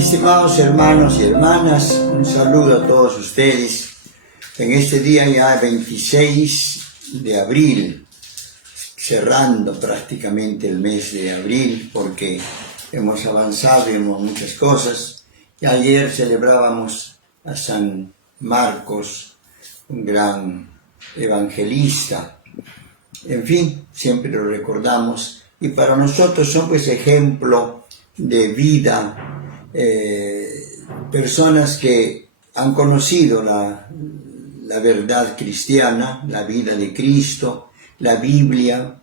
Estimados hermanos y hermanas, un saludo a todos ustedes en este día ya 26 de abril, cerrando prácticamente el mes de abril porque hemos avanzado en muchas cosas. Y ayer celebrábamos a San Marcos, un gran evangelista. En fin, siempre lo recordamos y para nosotros son pues ejemplo de vida, personas que han conocido la verdad cristiana, la vida de Cristo, la Biblia,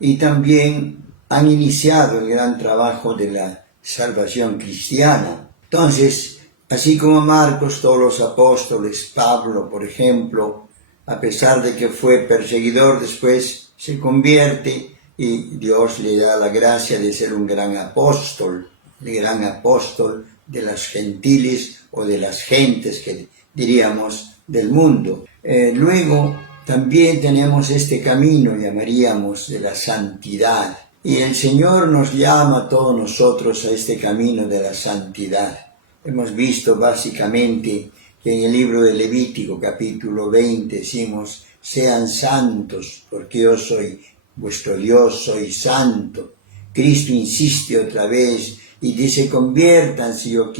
y también han iniciado el gran trabajo de la salvación cristiana. Entonces, así como Marcos, todos los apóstoles, Pablo, por ejemplo, a pesar de que fue perseguidor, después se convierte y Dios le da la gracia de ser un gran apóstol, el gran apóstol de las gentiles o de las gentes que diríamos del mundo. Luego también tenemos este camino, llamaríamos, de la santidad. Y el Señor nos llama a todos nosotros a este camino de la santidad. Hemos visto básicamente que en el libro de Levítico, capítulo 20, decimos, sean santos, porque yo soy vuestro Dios, soy santo. Cristo insiste otra vez y dice, conviértanse, yo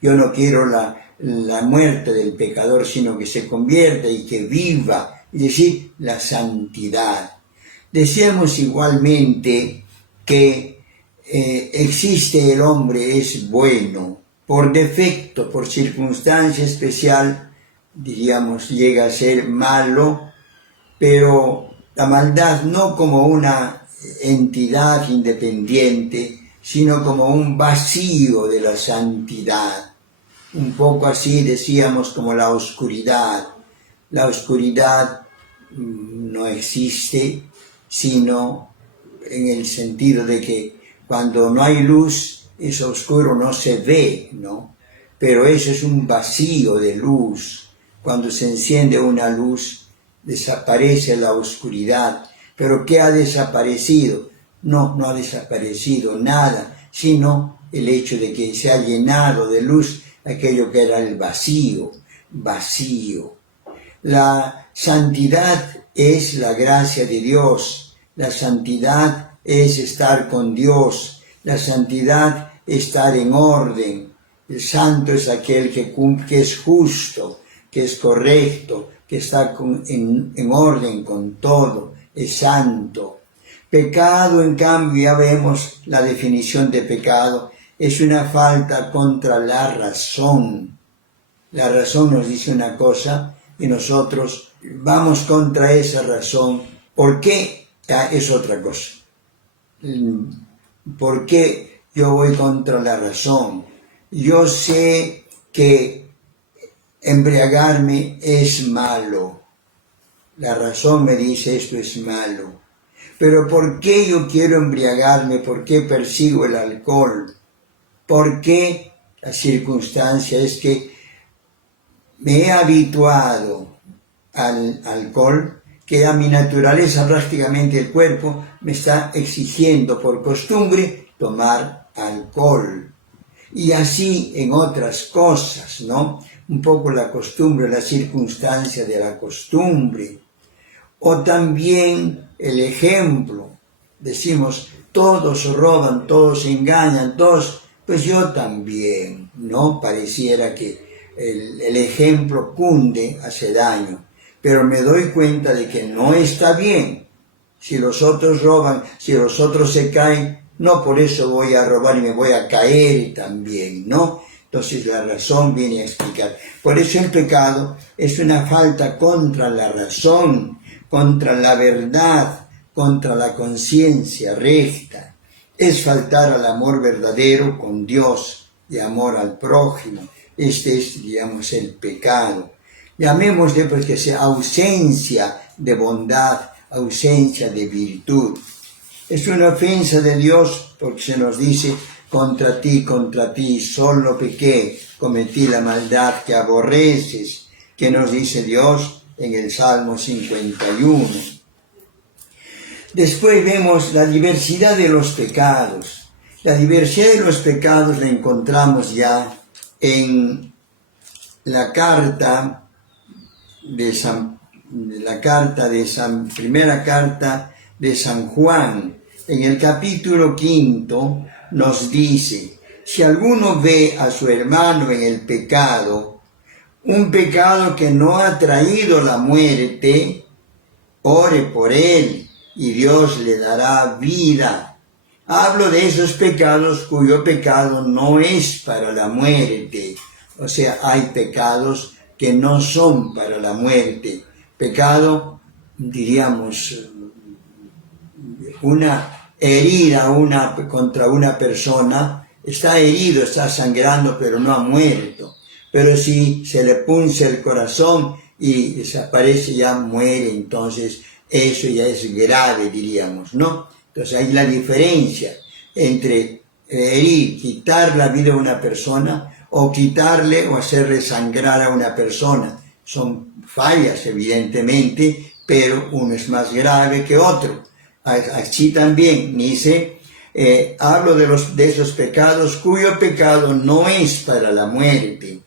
no quiero la muerte del pecador, sino que se convierta y que viva, es decir, la santidad. Decíamos igualmente que existe el hombre, es bueno, por defecto, por circunstancia especial, diríamos, llega a ser malo, pero la maldad no como una entidad independiente, sino como un vacío de la santidad. Un poco así decíamos como la oscuridad. La oscuridad no existe, sino en el sentido de que cuando no hay luz, es oscuro, no se ve, ¿no? Pero eso es un vacío de luz. Cuando se enciende una luz, desaparece la oscuridad. ¿Pero qué ha desaparecido? No ha desaparecido nada, sino el hecho de que se ha llenado de luz aquello que era el vacío. La santidad es la gracia de Dios, la santidad es estar con Dios, la santidad es estar en orden. El santo es aquel que es justo, que es correcto, que está en orden con todo, es santo. Pecado, en cambio, ya vemos la definición de pecado, es una falta contra la razón. La razón nos dice una cosa y nosotros vamos contra esa razón. ¿Por qué? Es otra cosa. ¿Por qué yo voy contra la razón? Yo sé que embriagarme es malo. La razón me dice esto es malo. Pero ¿por qué yo quiero embriagarme? ¿Por qué persigo el alcohol? ¿Por qué? La circunstancia es que me he habituado al alcohol, que a mi naturaleza prácticamente el cuerpo me está exigiendo por costumbre tomar alcohol. Y así en otras cosas, ¿no? Un poco la costumbre, la circunstancia de la costumbre. O también el ejemplo. Decimos, todos roban, todos engañan, todos, pues yo también, ¿no? Pareciera que el ejemplo cunde, hace daño. Pero me doy cuenta de que no está bien. Si los otros roban, si los otros se caen, no por eso voy a robar y me voy a caer también, ¿no? Entonces la razón viene a explicar. Por eso el pecado es una falta contra la razón, contra la verdad, contra la conciencia recta. Es faltar al amor verdadero con Dios y amor al prójimo. Este es, digamos, el pecado. Llamémosle porque sea ausencia de bondad, ausencia de virtud. Es una ofensa de Dios porque se nos dice, contra ti, solo pequé, cometí la maldad que aborreces, que nos dice Dios en el Salmo 51. Después vemos la diversidad de los pecados. La diversidad de los pecados la encontramos ya en la carta de primera carta de San Juan. En el capítulo 5 nos dice: si alguno ve a su hermano en el pecado, un pecado que no ha traído la muerte, ore por él y Dios le dará vida. Hablo de esos pecados cuyo pecado no es para la muerte. O sea, hay pecados que no son para la muerte. Pecado, diríamos, una herida contra una persona, está herido, está sangrando, pero no ha muerto. Pero si se le punza el corazón y desaparece, ya muere, entonces eso ya es grave, diríamos, ¿no? Entonces hay la diferencia entre herir, quitar la vida a una persona, o quitarle o hacerle sangrar a una persona. Son fallas, evidentemente, pero uno es más grave que otro. Así también dice, hablo de esos pecados cuyo pecado no es para la muerte,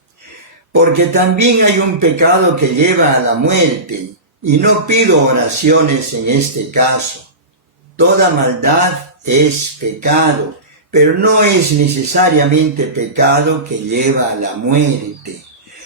porque también hay un pecado que lleva a la muerte, y no pido oraciones en este caso. Toda maldad es pecado, pero no es necesariamente pecado que lleva a la muerte.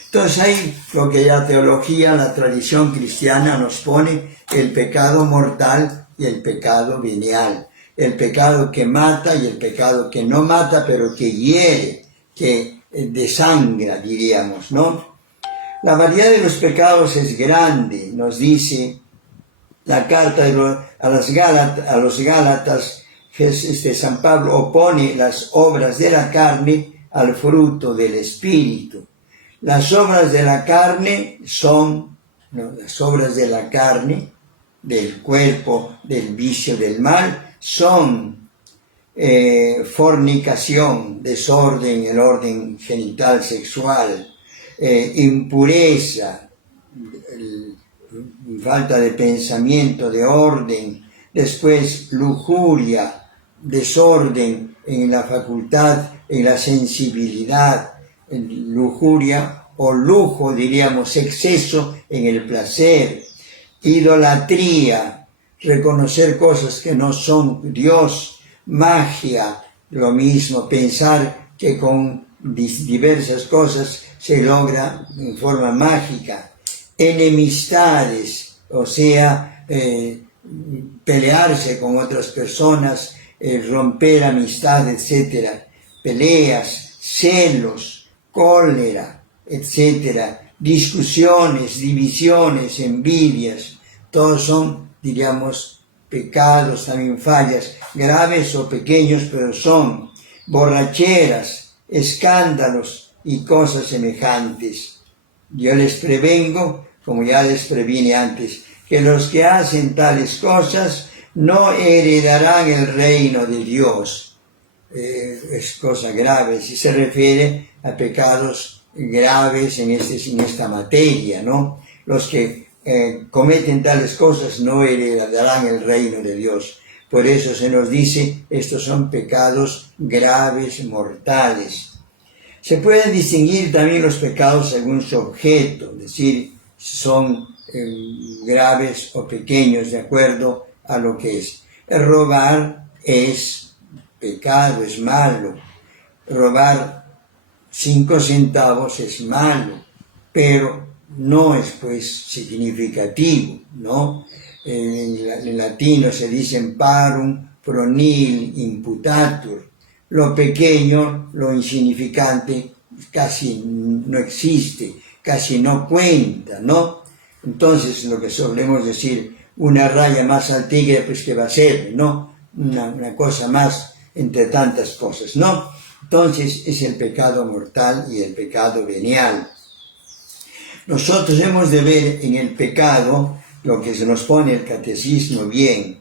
Entonces hay lo que la teología, la tradición cristiana nos pone: el pecado mortal y el pecado venial. El pecado que mata y el pecado que no mata, pero que hiere, que desangra, diríamos, ¿no? La variedad de los pecados es grande, nos dice la carta a los Gálatas. San Pablo opone las obras de la carne al fruto del Espíritu. Las obras de la carne son, las obras de la carne, del cuerpo, del vicio, del mal, son fornicación, desorden, el orden genital sexual, impureza, falta de pensamiento, de orden, después lujuria, desorden en la facultad, en la sensibilidad, lujuria o lujo, diríamos, exceso en el placer, idolatría, reconocer cosas que no son Dios, magia, lo mismo, pensar que con diversas cosas se logra en forma mágica, enemistades, o sea, pelearse con otras personas, romper amistad, etc., peleas, celos, cólera, etc., discusiones, divisiones, envidias, todos son, diríamos, pecados, también fallas, graves o pequeños, pero son borracheras, escándalos y cosas semejantes. Yo les prevengo, como ya les previne antes, que los que hacen tales cosas no heredarán el reino de Dios. Es cosa grave, si se refiere a pecados graves en esta materia, ¿no? Los que cometen tales cosas no heredarán el reino de Dios. Por eso se nos dice, estos son pecados graves, mortales. Se pueden distinguir también los pecados según su objeto, es decir, son graves o pequeños de acuerdo a lo que es. El robar es pecado, es malo. Robar 5 centavos es malo, pero no es pues significativo, ¿no? En latino se dice parum pro nihil imputatur. Lo pequeño, lo insignificante, casi no existe, casi no cuenta, ¿no? Entonces, lo que solemos decir, una raya más al tigre, pues que va a ser, ¿no? Una cosa más entre tantas cosas, ¿no? Entonces, es el pecado mortal y el pecado venial. Nosotros hemos de ver en el pecado lo que se nos pone el catecismo bien.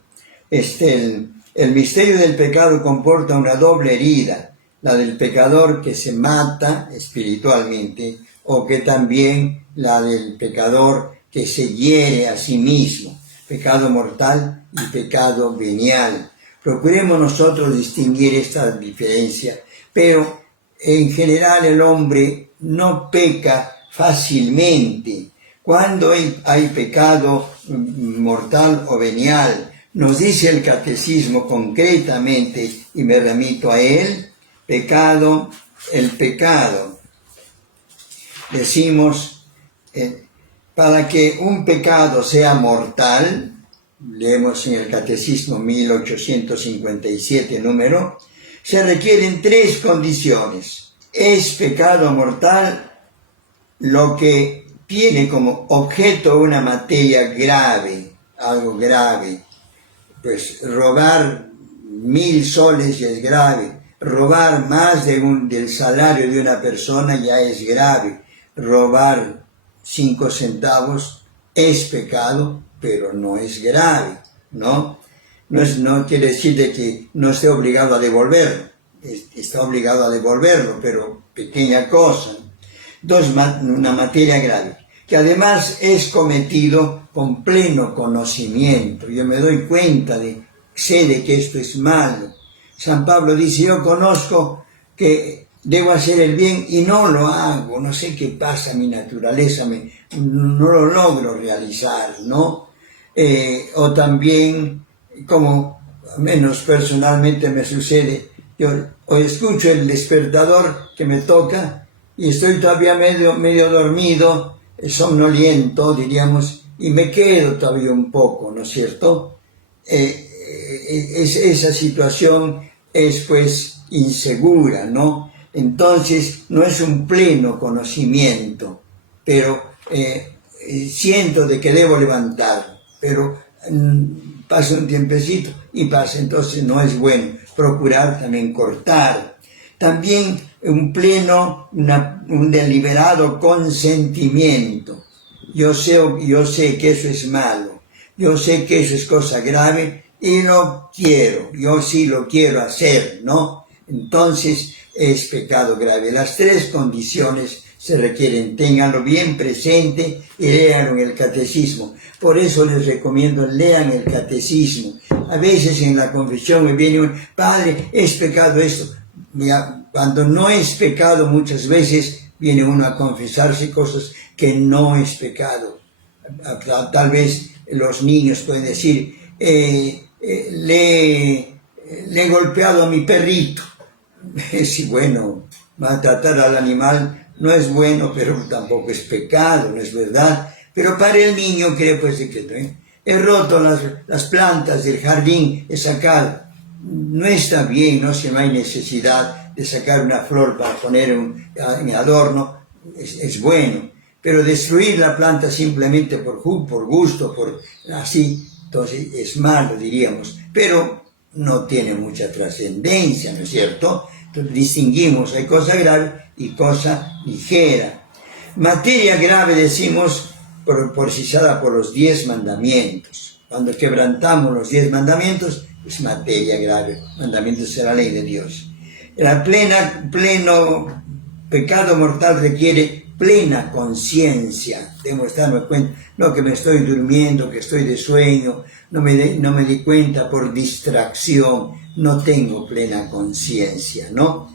El misterio del pecado comporta una doble herida, la del pecador que se mata espiritualmente, o que también la del pecador que se hiere a sí mismo, pecado mortal y pecado venial. Procuremos nosotros distinguir esta diferencia, pero en general el hombre no peca fácilmente. Cuando hay pecado mortal o venial, nos dice el catecismo concretamente, y me remito a él, el pecado. Decimos, para que un pecado sea mortal, leemos en el Catecismo 1857 número, se requieren 3 condiciones. Es pecado mortal lo que tiene como objeto una materia grave, algo grave. Pues robar 1000 soles ya es grave, robar más del salario de una persona ya es grave, robar 5 centavos es pecado, pero no es grave, ¿no? No quiere decir de que no esté obligado a devolverlo, está obligado a devolverlo, pero pequeña cosa. 2, una materia grave, que además es cometido con pleno conocimiento. Yo me doy cuenta sé de que esto es malo. San Pablo dice, yo conozco que debo hacer el bien y no lo hago, no sé qué pasa, mi naturaleza, no lo logro realizar, ¿no? O también, como menos personalmente me sucede, yo o escucho el despertador que me toca y estoy todavía medio dormido, somnoliento, diríamos, y me quedo todavía un poco, ¿no es cierto? Esa situación es pues insegura, ¿no? Entonces no es un pleno conocimiento, pero siento de que debo levantar, pero pasa un tiempecito y pasa, entonces no es bueno. Procurar también cortar. También un deliberado consentimiento. Yo sé que eso es malo, yo sé que eso es cosa grave y lo quiero, yo sí lo quiero hacer, ¿no? Entonces es pecado grave. Las 3 condiciones se requieren, ténganlo bien presente y léanlo en el catecismo. Por eso les recomiendo, lean el catecismo. A veces en la confesión me viene un, padre, es pecado esto. Cuando no es pecado, muchas veces viene uno a confesarse cosas que no es pecado. Tal vez los niños pueden decir, le he golpeado a mi perrito. Sí, bueno, maltratar al animal no es bueno, pero tampoco es pecado, no es verdad. Pero para el niño cree pues que he roto las plantas del jardín, he sacado. No está bien, no hay necesidad de sacar una flor para poner en adorno, es bueno. Pero destruir la planta simplemente por gusto, así, entonces es malo, diríamos. Pero no tiene mucha trascendencia, ¿no es cierto? Entonces distinguimos, hay cosa grave y cosa ligera. Materia grave decimos, precisada por los 10 mandamientos. Cuando quebrantamos los 10 mandamientos, es materia grave. Mandamientos de la ley de Dios. Pleno pecado mortal requiere plena conciencia. Debo darme cuenta, no que me estoy durmiendo, que estoy de sueño, no me di cuenta por distracción, no tengo plena conciencia, ¿no?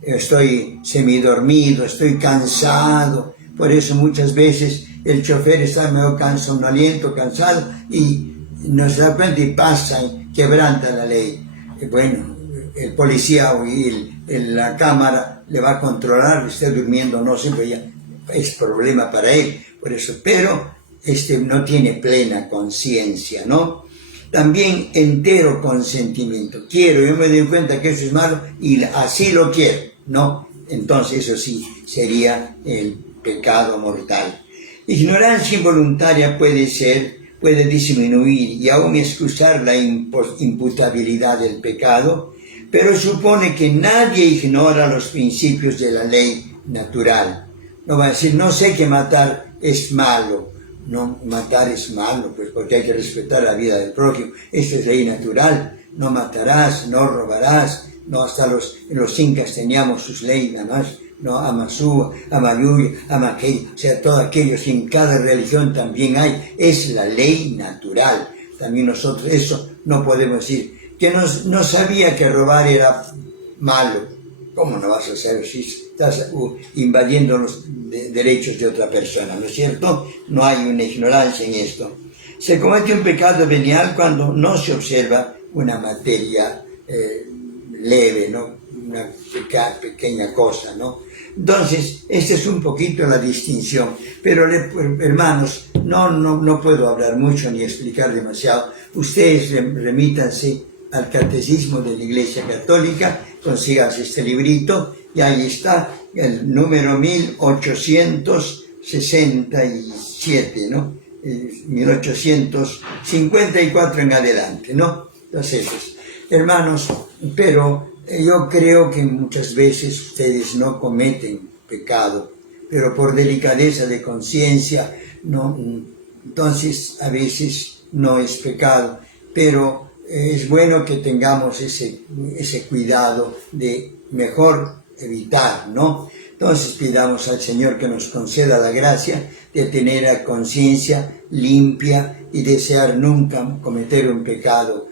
Estoy semidormido, estoy cansado, por eso muchas veces el chofer está medio somnoliento, cansado, y no se da cuenta y pasa y quebranta la ley. Bueno, el policía o la cámara le va a controlar, esté durmiendo o no, siempre ya es problema para él, por eso, pero no tiene plena conciencia, ¿no? También entero consentimiento. Quiero, yo me doy cuenta que eso es malo y así lo quiero, ¿no? Entonces eso sí sería el pecado mortal. Ignorancia involuntaria puede disminuir y aún excusar la imputabilidad del pecado, pero supone que nadie ignora los principios de la ley natural. No va a decir, no sé que matar es malo. No, matar es malo, pues porque hay que respetar la vida del prójimo. Esto es ley natural. No matarás, no robarás. No, hasta los incas teníamos sus leyes nada más. No, Amasúa, Amayuya, Amaqueya. O sea, todo aquello, en cada religión también hay. Es la ley natural. También nosotros, eso no podemos decir, que no sabía que robar era malo. ¿Cómo no vas a saber si estás invadiendo los derechos de otra persona? ¿No es cierto? No hay una ignorancia en esto. Se comete un pecado venial cuando no se observa una materia leve, ¿no? Una pequeña cosa, ¿no? Entonces, esta es un poquito la distinción. Pero, hermanos, no puedo hablar mucho ni explicar demasiado. Ustedes remítanse al Catecismo de la Iglesia Católica, consíganse este librito, y ahí está el número 1867, ¿no? 1854 en adelante, ¿no? Entonces, hermanos, pero yo creo que muchas veces ustedes no cometen pecado, pero por delicadeza de conciencia, no, entonces a veces no es pecado, pero es bueno que tengamos ese cuidado de mejor evitar, ¿no? Entonces pidamos al Señor que nos conceda la gracia de tener la conciencia limpia y desear nunca cometer un pecado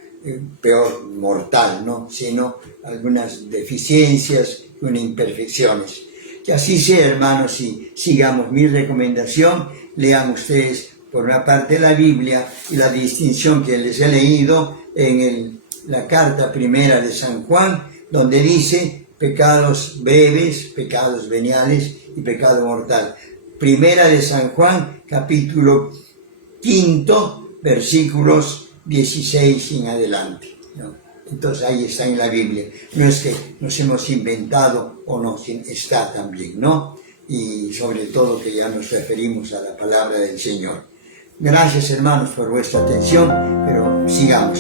peor, mortal, ¿no? Sino algunas deficiencias y unas imperfecciones. Que así sea, hermanos, y sigamos mi recomendación. Lean ustedes por una parte la Biblia y la distinción que les he leído en la carta primera de San Juan, donde dice pecados breves, pecados veniales y pecado mortal. Primera de San Juan, capítulo 5, versículos 16 en adelante, ¿no? Entonces ahí está en la Biblia. No es que nos hemos inventado o no, está también, ¿no? Y sobre todo que ya nos referimos a la palabra del Señor. Gracias, hermanos, por vuestra atención, pero sigamos.